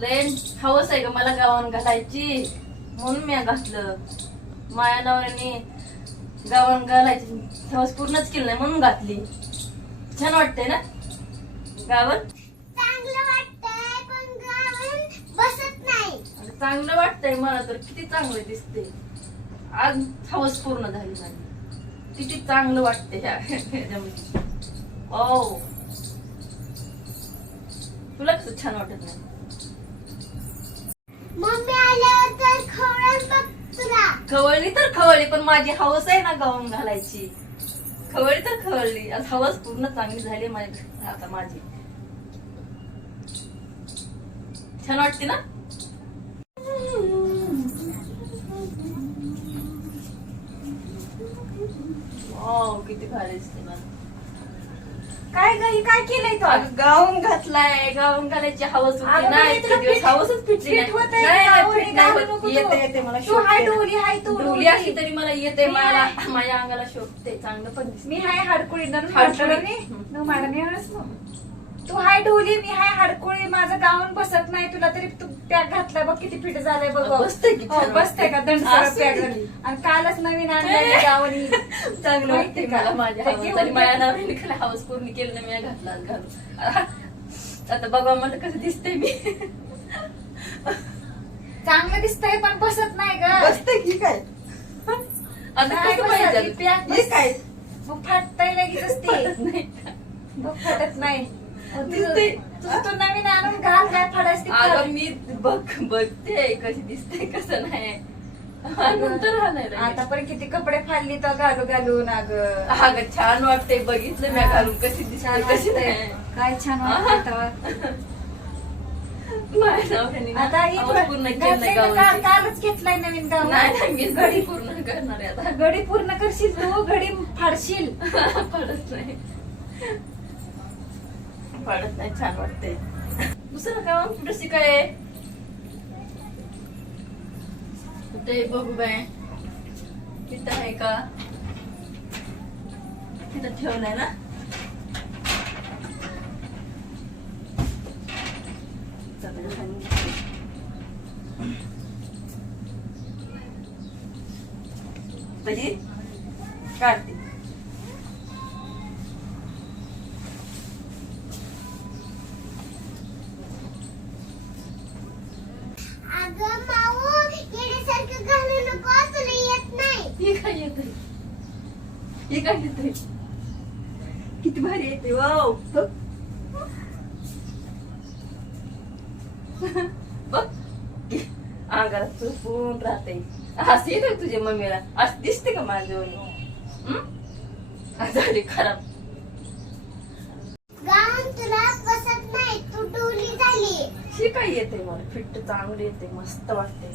लय हवस आहे का मला गावान घालायची. म्हणून मी घातलं. माया नवऱ्याने गावान घालायची. हवस पूर्णच केली नाही म्हणून घातली. छान वाटतंय ना? गावन चांगलं वाटतंय मला तर किती चांगलं दिसते आज हवस पूर्ण झाली माझी. किती चांगलं वाटतंय ह्या ह्याच्यामध्ये. ओ तुला कसं छान वाटत नाही? मम्मी आल्यावर तर खवळण बघ तुला. खवळली तर खवळली पण माझी हवस आहे ना गाऊन घालायची. खवळली तर खवळली. आज हवस पूर्ण चांगली झाली माझी आता माझी. छान वाटते ना वाव, किती भारी दिसते मला काय ग ही काय केलंय तो गाऊन घातलाय गाऊन घालायची हवस होती अगं, तुला फिट- हवसच फिटली फिट नाही. होतंय नाही, का? नाही, आवडी फिट नाही घालू होत. नको तू. येते येते मला तू हाय. डोली हाय तू डोली असली तरी मला येते मी मला आहे. माझ्या अंगाला शोभते चांगलं पण दिसते मी हाय हाडकुळी नरून हाडकुळी. तू हाय डोली मी हाय हाडकुळी माझं गाऊन बसत नाही तुला तरी तू पॅक घातलाय बघ किती फिट झालंय बघ. बसतंय की? हो, बसतंय का. दंड असू पॅक झालं. आणि कालच नवीन आणलं गावनी चांगलं वाटते मला माझ्या आणि. नवऱ्याने खाली हवस पूर्ण केली ना मी घातला घालून. आता बघा मला कसं दिसतंय मी. चांगलं दिसतंय पण बसत नाही ग. बसते की काय? आता नाही कसं बसत, पाहिजे? ही पॅक हे काय? मग फाटतय लगेच असते नाही मग फाटत नाही. तू नवीन आणून घाल काय फाडायच. अगं मी बघ बघते कशी दिसते कसं नाही. नंतर आहे. आतापर्यंत किती कपडे फाडली तर घालू घालून अग. अगं छान वाटते बघितलं मी घालून कशी दिसते कशी नाही. काय छान आता ही. कालच घेतलाय नवीन गाव. मी घडी पूर्ण करणार आता. घडी पूर्ण करशील तू घडी फाडशील. पडत नाही. पाडत नाही छान वाटते दुसरं काम कुठं शिकाय? कुठे बघू बाय तिथं आहे का? तिथं ठेवलंय ना? म्हणजे काढते अगं माऊ येण्यासारखं घालू नको तुला येत नाही हे किती भारी येते वाव. बघ. अंगाला चुपून राहते असं येते तुझ्या मम्मीला. असं दिसते का माझ्या झाली खराब. हे काय येते मला? फिट चांगली येते मस्त वाटते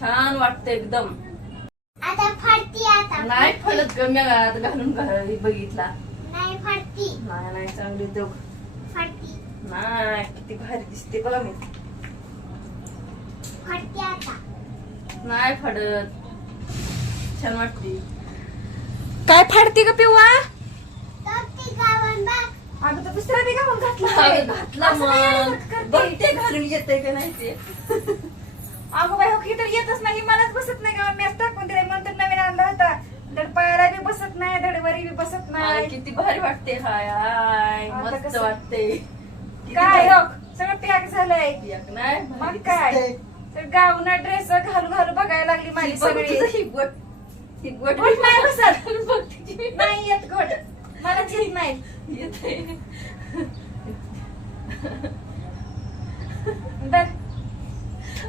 छान वाटते एकदम. आता फाडती आता. नाही फळत गम्या घालून घा- बघितला. नाही फाडती. नाही नाही चांगली देऊ. फाडती. नाही किती भारी दिसते बघा मी. फाडती आता. नाही फडत. छान वाटते काय फाडते का पिवा तर ती गावन बघ अगं तर दुसरा बी घातला अगं, घातला असं काय मग करते? बघते घालून येते का नाही ते अगं बाई हो की तर येतच नाही मलाच बसत नाही गाऊन मी टाकून दिलाय नंतर होता धड पायाला बी बसत नाही धडवरी बी बसत नाही किती भारी वाटते हाय हाय आता मस्त कसं? वाटते किती काय भारी. हो सगळं पॅक झालंय एक नाही मग भारी काय दिसतंय. तर गाऊन ड्रेस घालू घालू बघायला लागली माझी बघ सगळी तुझं ही बोट. ही बोट बोट नाही बसत. बघ तिची. नाही येत घोट मला येत नाही येते. धर.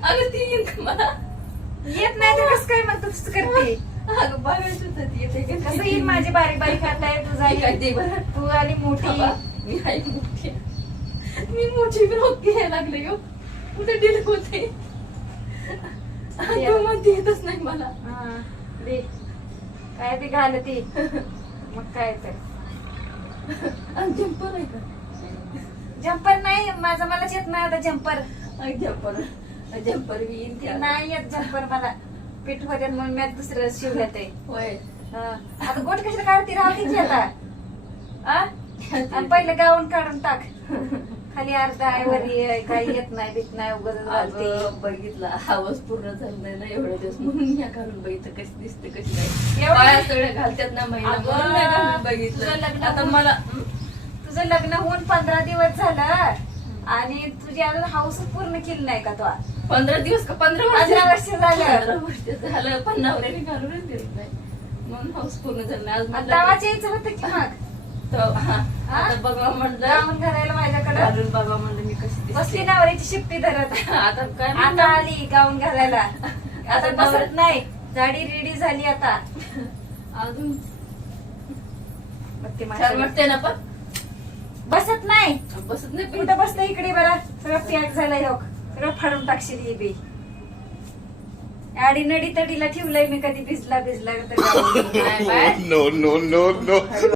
अगं ती येईन का मला येत नाही तर कसं काय मग तू करते ती कसं येईल माझी बारीक बारीक हात आहे तुझा? ते तू आली मोठी. मोठी मी मोठी पण घ्यायला लागले हो कुठे डिल होते? तू म्हणते येतच नाही मला. दे. काय बी घाल ती? मग काय तर. आणि जम्पर आहे का? जम्पर नाही माझा मलाच येत नाही आता जम्पर आणि जम्पर जम्पर ते त्याला. नाही येत जम्पर मला. पीठ होते म्हणून मी दुसरं शिवलं ते. होय. हं. आता गोट कशाला काढते राहते आता? आणि पहिलं गाऊन काढून टाक. खाली अर्धा आहे वरी काही येत नाही बीत नाही अगं, बघितला हवस पूर्ण झालं नाही ना एवढ्या दिवस म्हणून मी घालून बघितलं कशी दिसते कशी नाही. एवढं- पाया सगळे घालतात ना तुझं बघितलं. लग्न आता मला? तुझं लग्न होऊन पंधरा दिवस झालं आणि तुझी अजून हाऊस पूर्ण केली नाही का तो? पंधरा दिवस का? पंधरा वर्ष. पंधरा झालं. पंधरा वर्ष झालं. पण नवऱ्याने घालूनच दिलं नाही. म्हणून हाऊस पूर्ण झालं नाही. आज म्हणलं तवाच यायचं होतं की मग? हा? आता बघा म्हणलं. घालायला माझ्याकडे? घालून बघा म्हणलं मी कशी दिसते. बसली नवऱ्याची शिट्टी धरत. आता काय आता म्हणलं? आली गाऊन घालायला. आता बसत नाही. जाडी रेडी झाली आता. अजून? बघ ते छान माझ्याकडे. वाटते ना पण? बसत नाही. बसत नाही. कुठं बसत इकडे बरा? सगळं पॅक झालंय हो सगळं फाडून टाकशील ही बी. आडी नडी तडीला ठेवलंय मी कधी भिजला भिजला तर no, no, no, no.